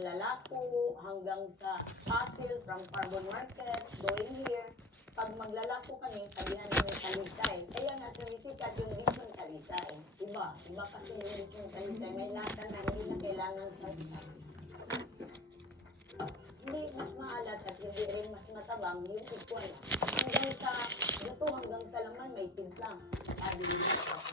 maglalako hanggang sa Asil from Carbon Market, going here. Pag maglalako kami, sabihan namin talisay. Kaya nga sumisikat yung lechon talisay. Iba kasi yung lechon talisay. May lasa na hindi na kailangan sa hindi mas maalat at hindi rin mas matabang yung ikuan. Hanggang sa luto, hanggang sa laman may timplang. Sabi nila.